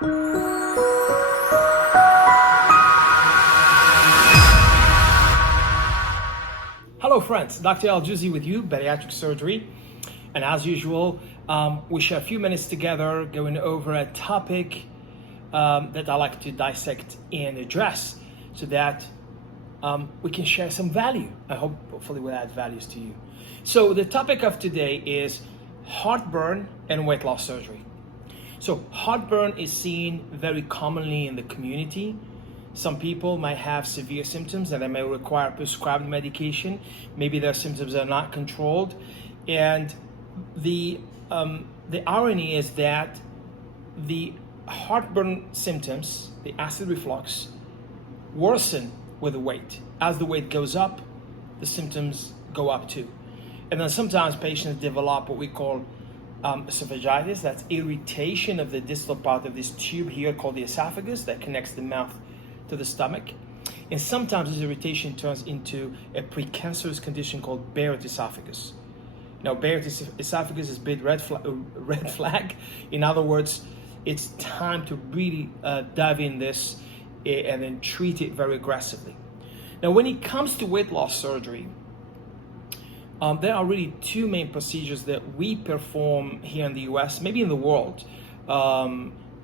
Hello friends, Dr. Al-Juzi with you, Bariatric Surgery. And as usual, we share a few minutes together going over a topic that I like to dissect and address so that we can share some value. I hope hopefully we'll add values to you. So the topic of today is heartburn and weight loss surgery. So heartburn is seen very commonly in the community. Some people might have severe symptoms and they may require prescribed medication. Maybe their symptoms are not controlled. And the irony is that the heartburn symptoms, the acid reflux, worsen with the weight. As the weight goes up, the symptoms go up too. And then sometimes patients develop what we call esophagitis. That's irritation of the distal part of this tube here called the esophagus that connects the mouth to the stomach. And sometimes this irritation turns into a precancerous condition called Barrett's esophagus. Now, Barrett's esophagus is a big red flag. In other words, it's time to really dive in this and then treat it very aggressively. Now, when it comes to weight loss surgery, there are really two main procedures that we perform here in the US, maybe in the world.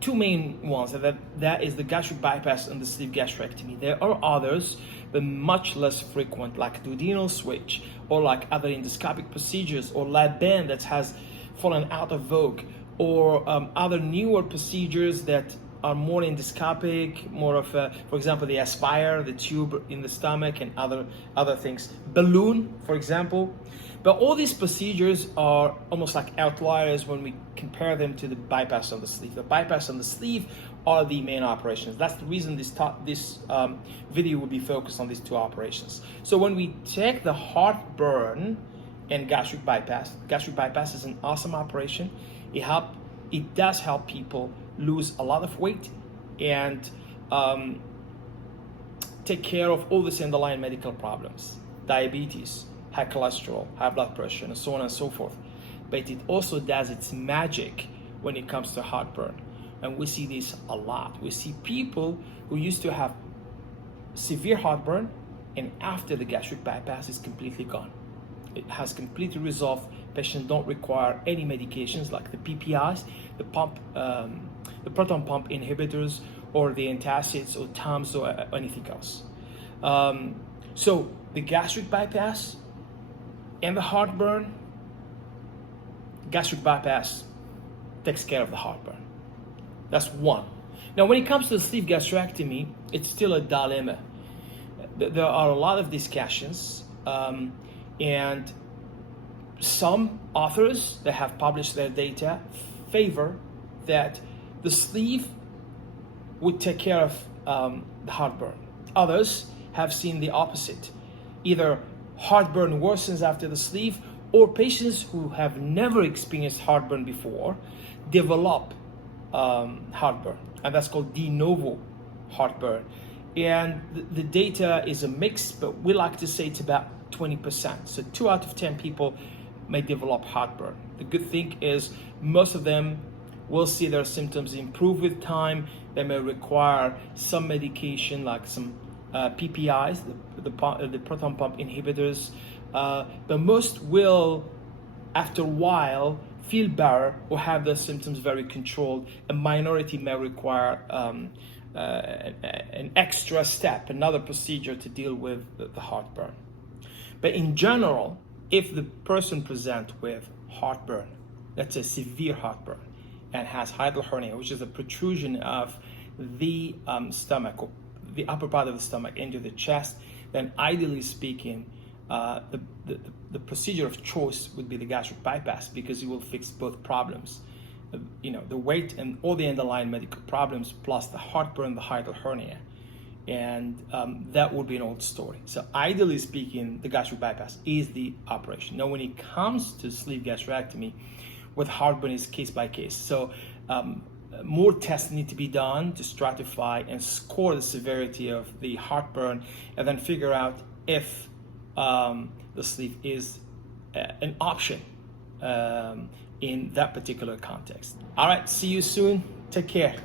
Two main ones, that is the gastric bypass and the sleeve gastrectomy. There are others, but much less frequent, like duodenal switch, or like other endoscopic procedures, or lab band that has fallen out of vogue, or other newer procedures that are more endoscopic, more of a, for example, the aspire, the tube in the stomach, and other things. Balloon, for example. But all these procedures are almost like outliers when we compare them to the bypass on the sleeve. The bypass on the sleeve are the main operations. That's the reason this video will be focused on these two operations. So when we take the heartburn and gastric bypass is an awesome operation. It does help people lose a lot of weight and take care of all these underlying medical problems, diabetes, high cholesterol, high blood pressure, and so on and so forth. But it also does its magic when it comes to heartburn. And we see this a lot. We see people who used to have severe heartburn, and after the gastric bypass is completely gone. It has completely resolved. Patients don't require any medications like the PPIs, the proton pump inhibitors, or the antacids or TUMS or anything else. So the gastric bypass and the heartburn, gastric bypass takes care of the heartburn. That's one. Now, when it comes to the sleeve gastrectomy, it's still a dilemma. There are a lot of discussions, and some authors that have published their data favor that the sleeve would take care of the heartburn. Others have seen the opposite. Either heartburn worsens after the sleeve, or patients who have never experienced heartburn before develop heartburn, and that's called de novo heartburn. And the data is a mix, but we like to say it's about 20%. So 2 out of 10 people may develop heartburn. The good thing is most of them will see their symptoms improve with time. They may require some medication like some PPIs, the proton pump inhibitors, but most will, after a while, feel better or have their symptoms very controlled. A minority may require an extra step, another procedure to deal with the heartburn. But in general, if the person presents with heartburn, that's a severe heartburn, and has hiatal hernia, which is a protrusion of the stomach, or the upper part of the stomach into the chest, then ideally speaking, the procedure of choice would be the gastric bypass, because it will fix both problems. The weight and all the underlying medical problems, plus the heartburn, the hiatal hernia. And that would be an old story. So ideally speaking, the gastric bypass is the operation. Now, when it comes to sleeve gastrectomy, with heartburn is case by case. So more tests need to be done to stratify and score the severity of the heartburn, and then figure out if the sleeve is an option in that particular context. All right, see you soon. Take care.